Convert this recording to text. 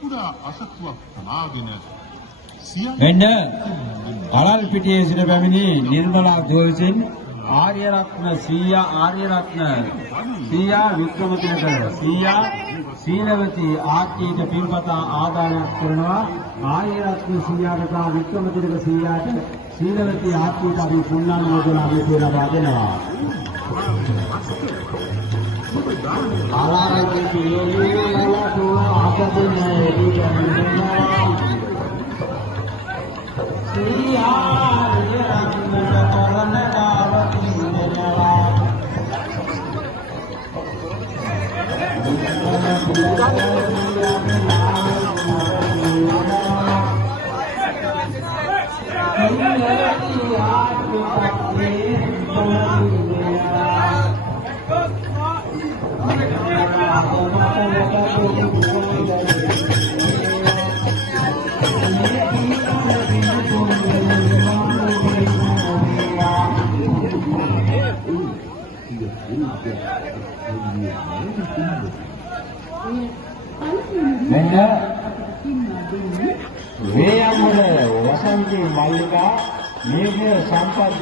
කුඩා අසතුවක් තමාගෙන මෙන්න කලල් පිටියේ සිට පැමිණි නිර්මලා දුව විසින් ආර්යරත්න සීයා වික්‍රමතිලක සීයා සීලවති ආච්චිට පින්පතා ආදානයක් කරනවා. ආර්යරත්න සීයාට වික්‍රමතිලක සීයාට සීලවති ආච්චිට අපි පුණ්‍යානුමෝදනා වේදිකා ලබා දෙනවා. ආරාධිත පිළිවෙලට ආපදිනේ මෙන්න වේයම්වල වසන්තී මල්ලිකා මේක සම්පත්